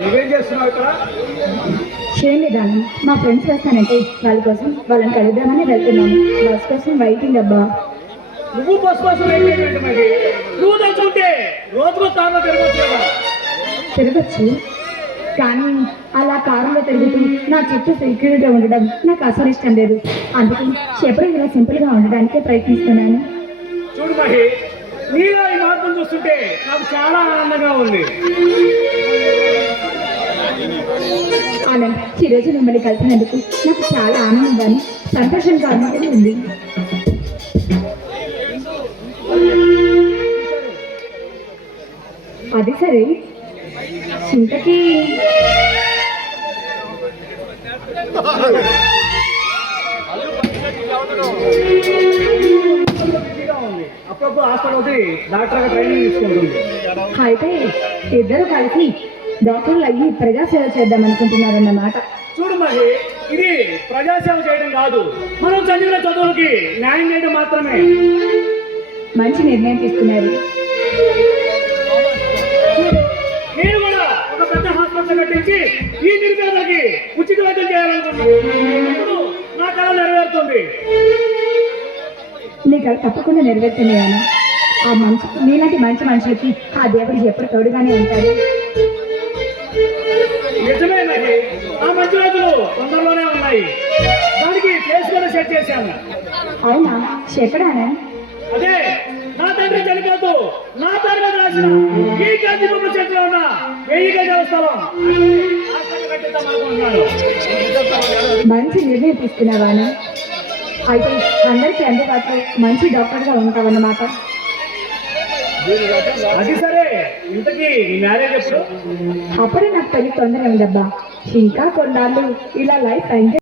నువ్వేం చేస్తున్నావు ఇక్కడ? చేయలేదాను. మా ఫ్రెండ్స్ వస్తానంటే వాళ్ళ కోసం వాళ్ళని కలుద్దామని వెళ్తున్నాను. బస్ కోసం వెయిటింగ్ అబ్బా. నువ్వు బస్ కోసం ఏంటి మరి? నువ్వు తలుచుకుంటే రోజుకో కారులో తిరగచ్చు కదా. తిరగచ్చు, కానీ అలా కారులో తిరుగుతూ నా చుట్టూ సెక్యూరిటీ ఉండడం నాకు అసలు ఇష్టం లేదు. అందుకే ఎప్పుడు ఇలా సింపుల్గా ఉండడానికే ప్రయత్నిస్తున్నాను. చూడు మహి, నీలో ఈ మార్పును చూస్తుంటే నాకు చాలా ఆనందంగా ఉంది. ఆనంద్, ఈరోజు మిమ్మల్ని కలిసినందుకు నాకు చాలా ఆనందంగాను సంతోషంగా ఉంది. అది సరే, ఇంతకీ అప్పుడప్పుడు హాస్పిటల్ ఒకటి డాక్టర్గా ట్రైనింగ్ తీసుకుంటుంది. అయితే ఇద్దరు కలిసి డాక్టర్లు అయ్యి ప్రజాసేవ చేద్దాం అనుకుంటున్నారన్నమాట. చూడు మరి, ఇది ప్రజాసేవ చేయడం కాదు, మనం చదివిన చదువులకి న్యాయం చేయడం మాత్రమే. మంచి నిర్ణయం తీసుకున్నారు. నేను కూడా ఒక పెద్ద హాస్పిటల్ కట్టించి ఈ నిరుపేదలకి ఉచిత వైద్యం చేయాలనుకుంటున్నాను. నా కళ నెరవేరుతుంది. నీకు అది తప్పకుండా నెరవేర్తున్నాను. ఆ మంచి నీలాంటి మంచి మనుషులకి ఆ దేవుడు ఎప్పుడు తోడుగానే ఉంటాడు. నిజమే మరి, ఆ మంచి రోజులు తొందరలోనే ఉన్నాయి. దానికి ప్లేస్ కూడా సెట్ చేశాను. అవునా? ఎక్కడానా? అదే, నా తండ్రి చనిపోతూ నా పేరు మీద రాసిన ఈ గాంధీ బొమ్మ చెట్లు ఉన్న 1000 గజాల స్థలం కట్టిద్దాం అనుకుంటున్నాను. మంచి నిర్ణయం తీసుకున్నావాను. అయితే అందరికీ అందుబాటులో మంచి డాక్టర్గా ఉంటావన్నమాట. అది సరే, ఇంతకీ నీ మ్యారేజ్ ఎప్పుడు? అప్పుడే నాకు పెళ్లి తొందర ఉందబ్బా. ఇంకా కొన్నాళ్ళు ఇలా లైఫ్ ఎంజాయ్